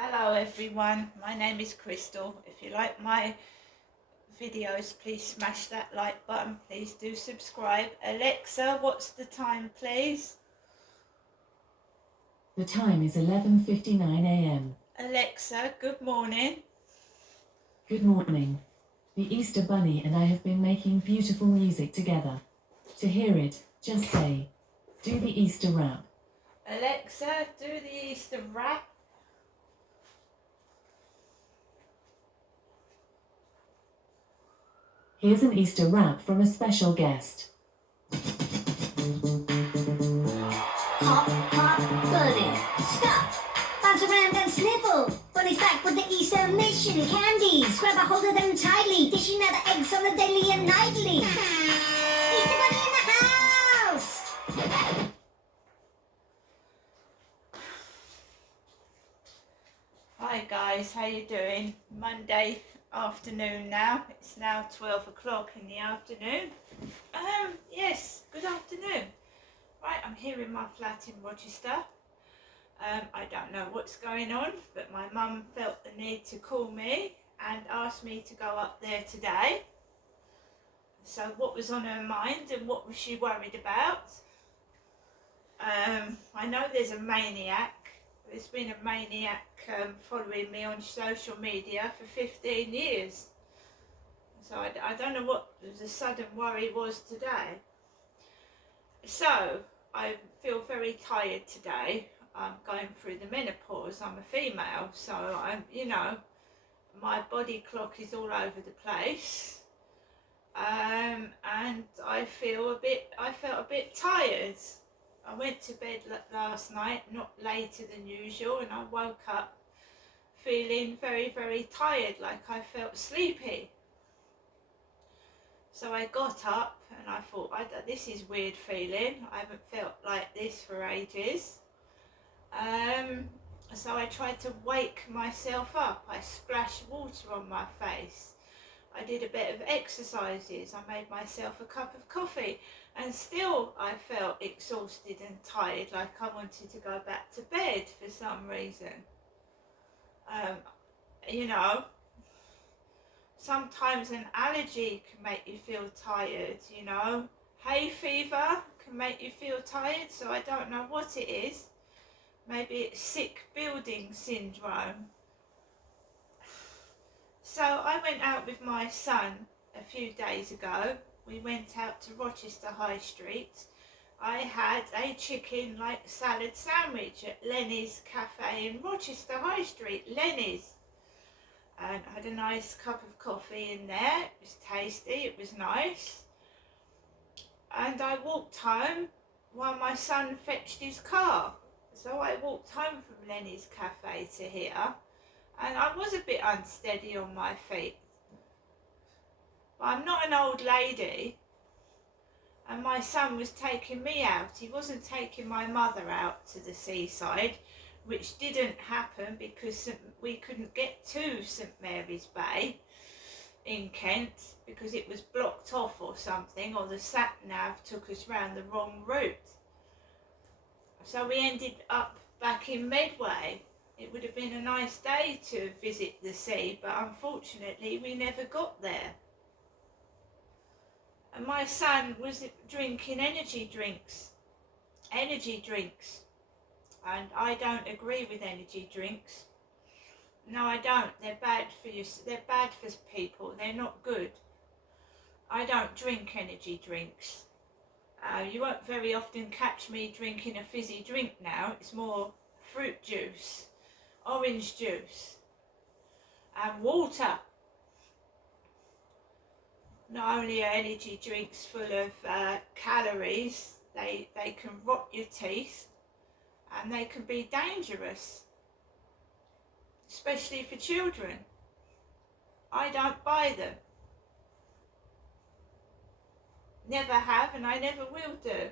Hello everyone, my name is Crystal. If you like my videos, please smash that like button. Please do subscribe. Alexa, what's the time please? The time is 11:59 a.m. Alexa, good morning. Good morning. The Easter Bunny and I have been making beautiful music together. To hear it, just say, do the Easter rap. Alexa, do the Easter rap. Here's an Easter rap from a special guest. Hop, hop, bunny, stop. Bounce around and sniffle. Bunny's back with the Easter mission. Candies, grab a hold of them tightly. Dishing out eggs on the daily and nightly. Easter Bunny in the house! Hi guys, how you doing? Monday afternoon now. It's now 12 o'clock in the afternoon. Yes, good afternoon. Right, I'm here in my flat in Rochester. I don't know what's going on, but my mum felt the need to call me and ask me to go up there today. So what was on her mind and what was she worried about? I know there's a maniac. There's been a maniac following me on social media for 15 years. So I don't know what the sudden worry was today. So I feel very tired today. I'm going through the menopause. I'm a female, so my body clock is all over the place. And I felt a bit tired. I went to bed last night, not later than usual, and I woke up feeling very, very tired, like I felt sleepy. So I got up and I thought, this is weird feeling. I haven't felt like this for ages. So I tried to wake myself up. I splashed water on my face. I did a bit of exercises. I made myself a cup of coffee, and still I felt exhausted and tired, like I wanted to go back to bed for some reason. Sometimes an allergy can make you feel tired, Hay fever can make you feel tired, so I don't know what it is. Maybe it's sick building syndrome. So I went out with my son a few days ago. We went out to Rochester High Street. I had a chicken salad sandwich at Lenny's Cafe in Rochester High Street, Lenny's. And I had a nice cup of coffee in there. It was tasty, it was nice. And I walked home while my son fetched his car. So I walked home from Lenny's Cafe to here, and I was a bit unsteady on my feet. But I'm not an old lady, and my son was taking me out. He wasn't taking my mother out to the seaside, which didn't happen because we couldn't get to St Mary's Bay in Kent because it was blocked off or something, or the sat-nav took us round the wrong route. So we ended up back in Medway. It would have been a nice day to visit the sea, but unfortunately we never got there. And my son was drinking energy drinks. And I don't agree with energy drinks. No, I don't. They're bad for you. They're bad for people. They're not good. I don't drink energy drinks. You won't very often catch me drinking a fizzy drink now. It's more fruit juice, orange juice, and water. Not only are energy drinks full of calories, they can rot your teeth, and they can be dangerous, especially for children. I don't buy them. Never have, and I never will do.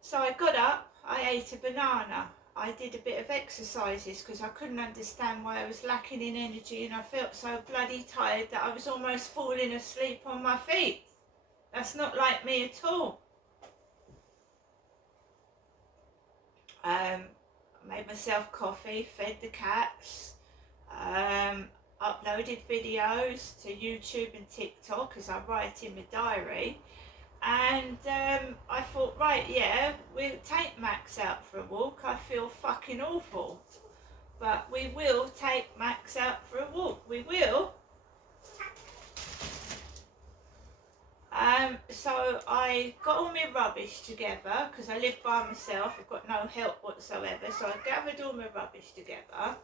So I got up, I ate a banana. I did a bit of exercises because I couldn't understand why I was lacking in energy, and I felt so bloody tired that I was almost falling asleep on my feet. That's not like me at all. I made myself coffee, fed the cats, uploaded videos to YouTube and TikTok as I write in my diary. And I thought, right, yeah, we'll take Max out for a walk. I feel fucking awful. But we will take Max out for a walk. We will. So I got all my rubbish together because I live by myself. I've got no help whatsoever. So I gathered all my rubbish together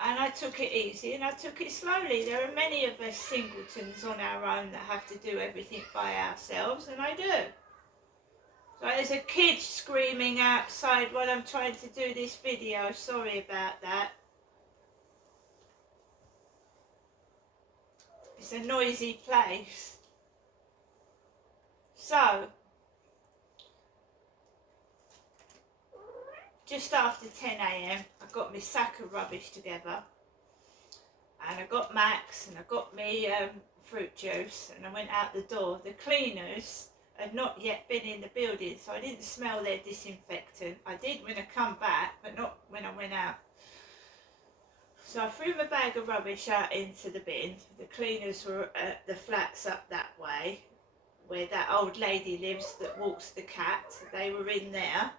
and I took it easy and I took it slowly. There are many of us singletons on our own that have to do everything by ourselves, and I do. So there's a kid screaming outside while I'm trying to do this video. Sorry about that. It's a noisy place. So, just after 10 a.m, I got my sack of rubbish together, and I got Max, and I got me fruit juice, and I went out the door. The cleaners had not yet been in the building, so I didn't smell their disinfectant. I did when I come back, but not when I went out. So I threw my bag of rubbish out into the bin. The cleaners were at the flats up that way, where that old lady lives that walks the cat. They were in there.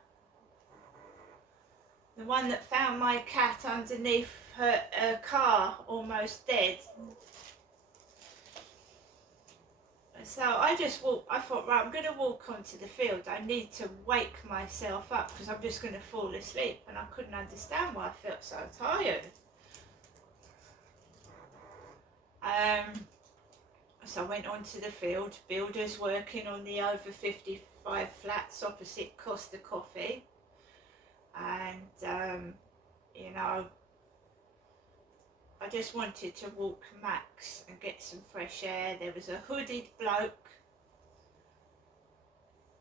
The one that found my cat underneath her car, almost dead. So I just walked, I thought, right, I'm going to walk onto the field. I need to wake myself up because I'm just going to fall asleep. And I couldn't understand why I felt so tired. So I went onto the field, builders working on the over 55 flats opposite Costa Coffee. And, you know, I just wanted to walk Max and get some fresh air. There was a hooded bloke.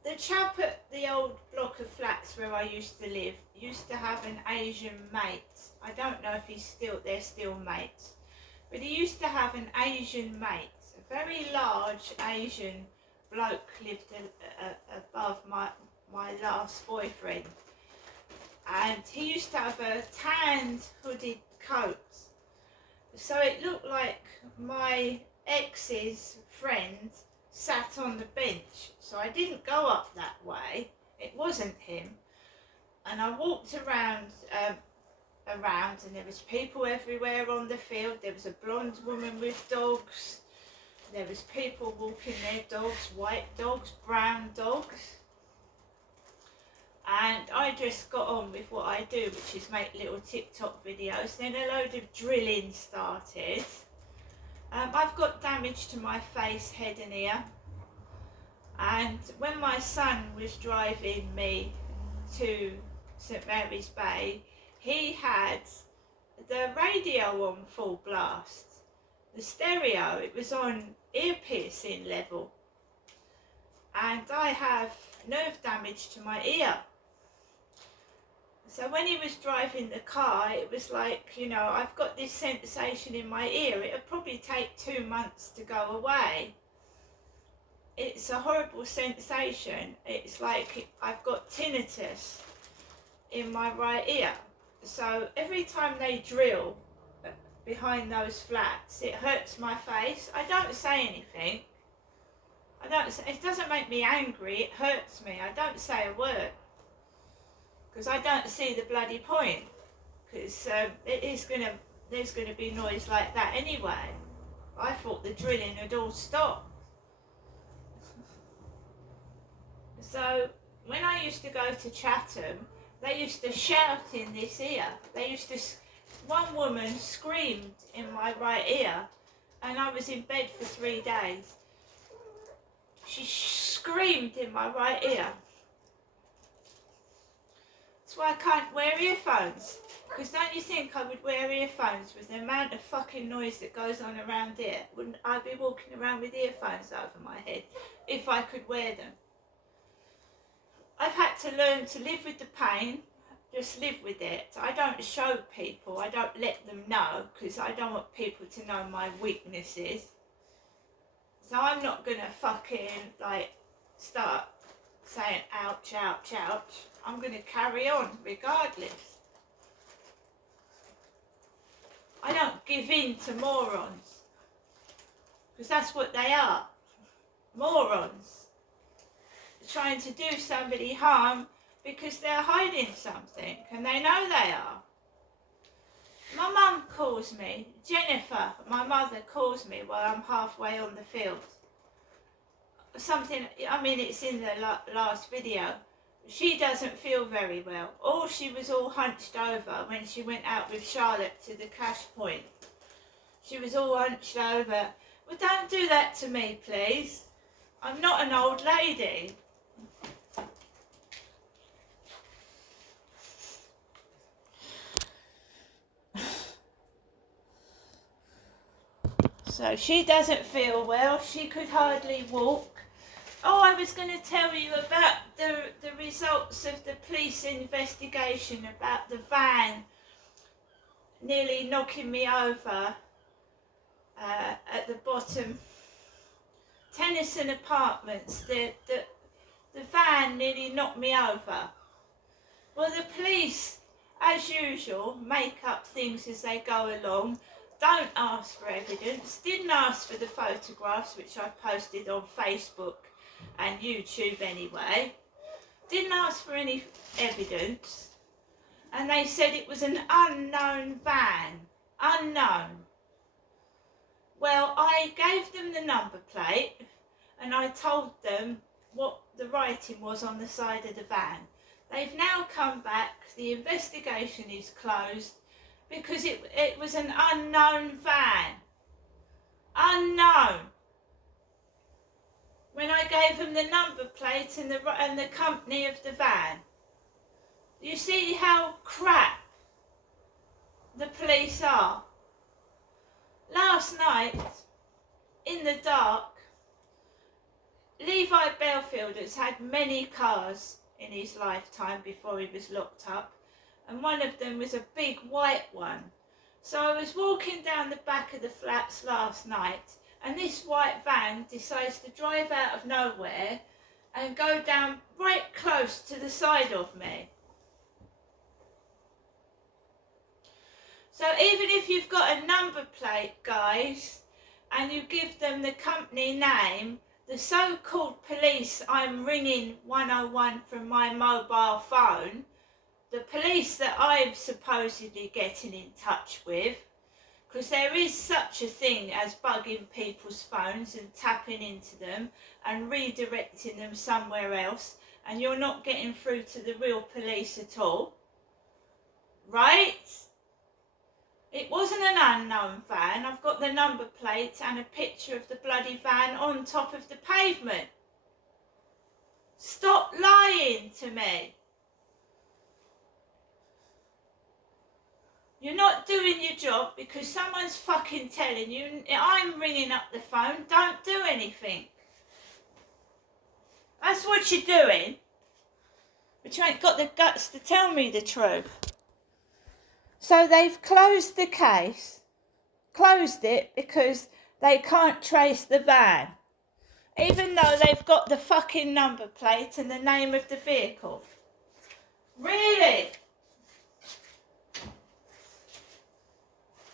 The chap at the old block of flats where I used to live used to have an Asian mate. I don't know if they're still mates. But he used to have an Asian mate. A very large Asian bloke lived above my last boyfriend, and he used to have a tanned hooded coat, so it looked like my ex's friend sat on the bench. So I didn't go up that way, it wasn't him, and I walked around and there was people everywhere on the field. There was a blonde woman with dogs. There was people walking their dogs, white dogs, brown dogs. And I just got on with what I do, which is make little TikTok videos. Then a load of drilling started. I've got damage to my face, head and ear. And when my son was driving me to St Mary's Bay, he had the radio on full blast. The stereo, it was on ear piercing level. And I have nerve damage to my ear. So when he was driving the car, it was like, you know, I've got this sensation in my ear. It'll probably take 2 months to go away. It's a horrible sensation. It's like I've got tinnitus in my right ear. So every time they drill behind those flats, it hurts my face. I don't say anything. It doesn't make me angry, it hurts me. I don't say a word. Because I don't see the bloody point. Because there's going to be noise like that anyway. I thought the drilling had all stopped. So when I used to go to Chatham, they used to shout in this ear. One woman screamed in my right ear, and I was in bed for 3 days. She screamed in my right ear. That's why I can't wear earphones. Because don't you think I would wear earphones with the amount of fucking noise that goes on around here? Wouldn't I be walking around with earphones over my head if I could wear them? I've had to learn to live with the pain, just live with it. I don't show people, I don't let them know, because I don't want people to know my weaknesses. So I'm not going to fucking, like, start saying ouch, ouch, ouch. I'm going to carry on regardless. I don't give in to morons, because that's what they are, morons. They're trying to do somebody harm because they're hiding something, and they know they are. My mum calls me, Jennifer, my mother calls me while I'm halfway on the field. Something, I mean, it's in the last video. She doesn't feel very well. She was all hunched over when she went out with Charlotte to the cash point. She was all hunched over. Well, don't do that to me, please. I'm not an old lady. So she doesn't feel well. She could hardly walk. I was going to tell you about the results of the police investigation about the van nearly knocking me over at the bottom. Tennyson Apartments, the van nearly knocked me over. Well, the police, as usual, make up things as they go along. Don't ask for evidence. Didn't ask for the photographs, which I posted on Facebook and YouTube anyway. Didn't ask for any evidence. And they said it was an unknown van. Unknown. Well, I gave them the number plate and I told them what the writing was on the side of the van. They've now come back. The investigation is closed because it was an unknown van. Unknown. When I gave them the number plate and the company of the van. You see how crap the police are. Last night, in the dark, Levi Belfield has had many cars in his lifetime before he was locked up, and one of them was a big white one. So I was walking down the back of the flats last night, and this white van decides to drive out of nowhere and go down right close to the side of me. So even if you've got a number plate, guys, and you give them the company name, the so-called police, I'm ringing 101 from my mobile phone, the police that I'm supposedly getting in touch with, because there is such a thing as bugging people's phones and tapping into them and redirecting them somewhere else, and you're not getting through to the real police at all, right? It wasn't an unknown van. I've got the number plate and a picture of the bloody van on top of the pavement. Stop lying to me. You're not doing your job because someone's fucking telling you, I'm ringing up the phone, don't do anything. That's what you're doing. But you ain't got the guts to tell me the truth. So they've closed the case, closed it because they can't trace the van, even though they've got the fucking number plate and the name of the vehicle. Really?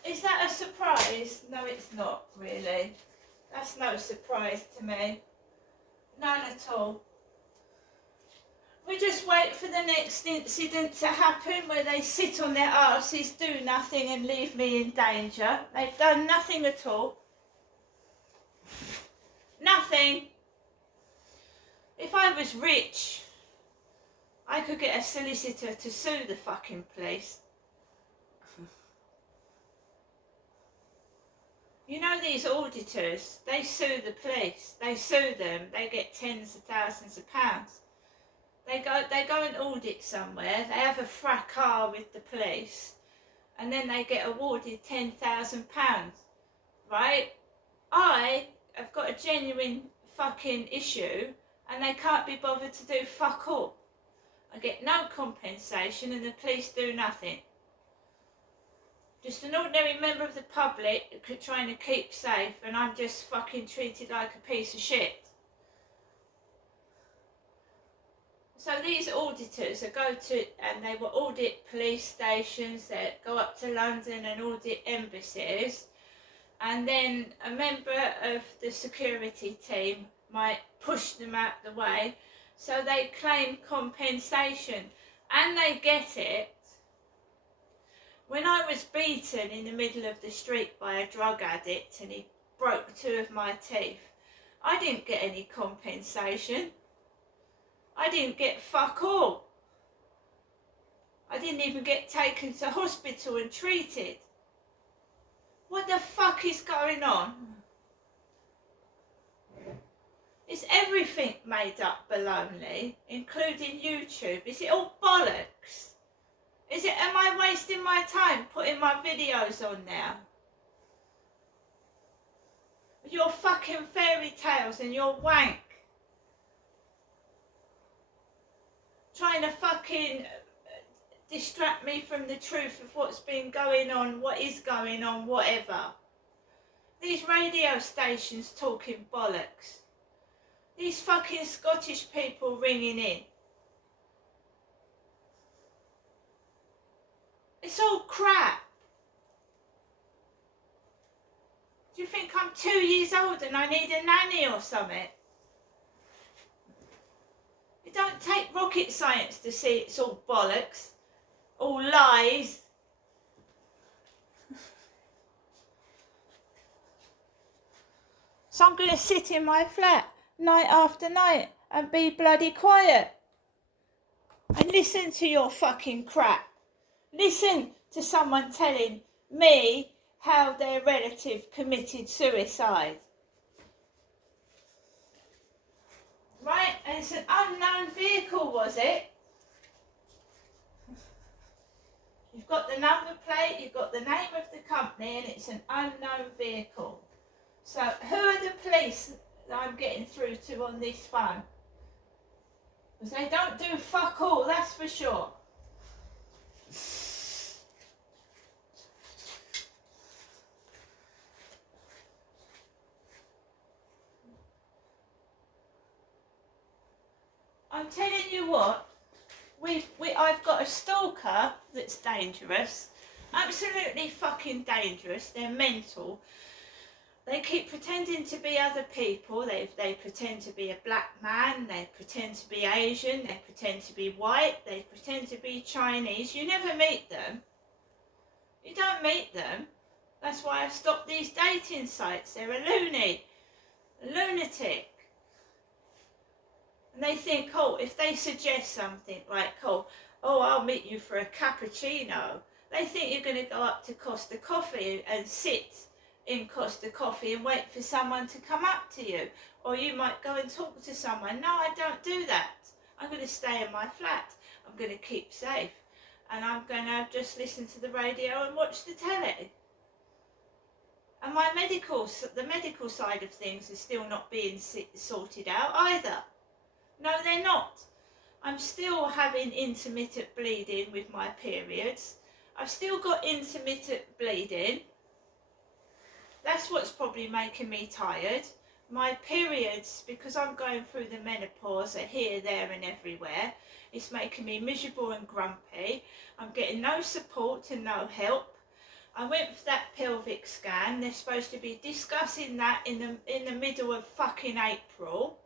Is that a surprise? No, it's not really. That's no surprise to me. None at all. We just wait for the next incident to happen where they sit on their arses, do nothing and leave me in danger. They've done nothing at all. Nothing. If I was rich, I could get a solicitor to sue the fucking police. You know these auditors, they sue the police. They sue them. They get tens of thousands of pounds. They go and audit somewhere, they have a fracas with the police, and then they get awarded £10,000, right? I have got a genuine fucking issue, and they can't be bothered to do fuck all. I get no compensation, and the police do nothing. Just an ordinary member of the public trying to keep safe, and I'm just fucking treated like a piece of shit. So these auditors go to, and they will audit police stations, they go up to London and audit embassies, and then a member of the security team might push them out the way, so they claim compensation, and they get it. When I was beaten in the middle of the street by a drug addict and he broke 2 of my teeth, I didn't get any compensation. I didn't get fuck all. I didn't even get taken to hospital and treated. What the fuck is going on? Is everything made up baloney, including YouTube? Is it all bollocks? Am I wasting my time putting my videos on now? Your fucking fairy tales and your wank. Trying to fucking distract me from the truth of what's been going on, what is going on, whatever. These radio stations talking bollocks. These fucking Scottish people ringing in. It's all crap. Do you think I'm 2 years old and I need a nanny or something? It don't take rocket science to see it's all bollocks, all lies. So I'm going to sit in my flat night after night and be bloody quiet and listen to your fucking crap. Listen to someone telling me how their relative committed suicide. Right, and it's an unknown vehicle, was it? You've got the number plate, you've got the name of the company, and it's an unknown vehicle. So who are the police that I'm getting through to on this phone? Because they don't do fuck all, that's for sure. I'm telling you what, I've got a stalker that's dangerous, absolutely fucking dangerous. They're mental. They keep pretending to be other people. They pretend to be a black man. They pretend to be Asian. They pretend to be white. They pretend to be Chinese. You never meet them. You don't meet them. That's why I stopped these dating sites. They're a lunatic. And they think, oh, if they suggest something like, oh, I'll meet you for a cappuccino, they think you're going to go up to Costa Coffee and sit in Costa Coffee and wait for someone to come up to you. Or you might go and talk to someone. No, I don't do that. I'm going to stay in my flat. I'm going to keep safe. And I'm going to just listen to the radio and watch the telly. And the medical side of things is still not being sorted out either. No, they're not. I'm still having intermittent bleeding with my periods. I've still got intermittent bleeding. That's what's probably making me tired. My periods, because I'm going through the menopause, are here, there and everywhere. It's making me miserable and grumpy. I'm getting no support and no help. I went for that pelvic scan. They're supposed to be discussing that in the middle of fucking April.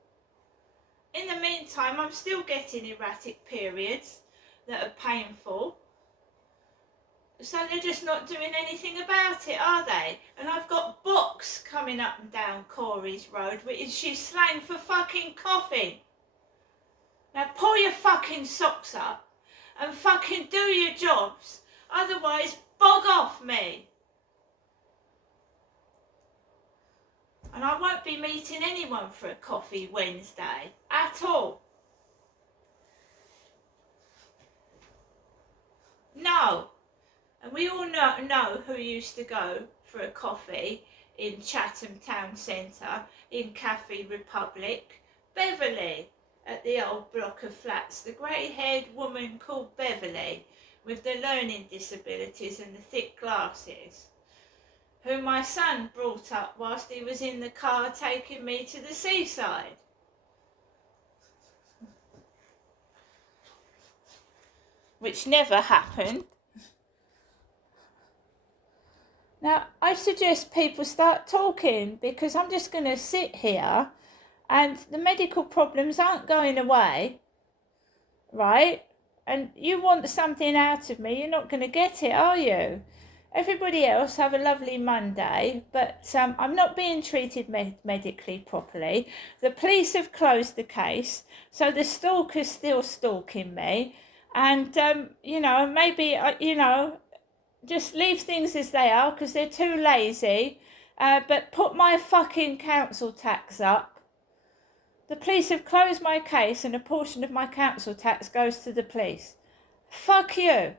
In the meantime, I'm still getting erratic periods that are painful. So they're just not doing anything about it, are they? And I've got books coming up and down Corey's Road, which is she's slang for fucking coughing. Now pull your fucking socks up and fucking do your jobs. Otherwise, bog off me. And I won't be meeting anyone for a coffee Wednesday at all. No. And we all know who used to go for a coffee in Chatham Town Centre, in Cafe Republic. Beverly, at the old block of flats. The grey-haired woman called Beverly, with the learning disabilities and the thick glasses, who my son brought up whilst he was in the car taking me to the seaside. which never happened. Now, I suggest people start talking, because I'm just going to sit here and the medical problems aren't going away, right? And you want something out of me, you're not going to get it, are you? Everybody else have a lovely Monday, but I'm not being treated medically properly. The police have closed the case, so the stalker's still stalking me. And, maybe, just leave things as they are, because they're too lazy. But put my fucking council tax up. The police have closed my case, and a portion of my council tax goes to the police. Fuck you.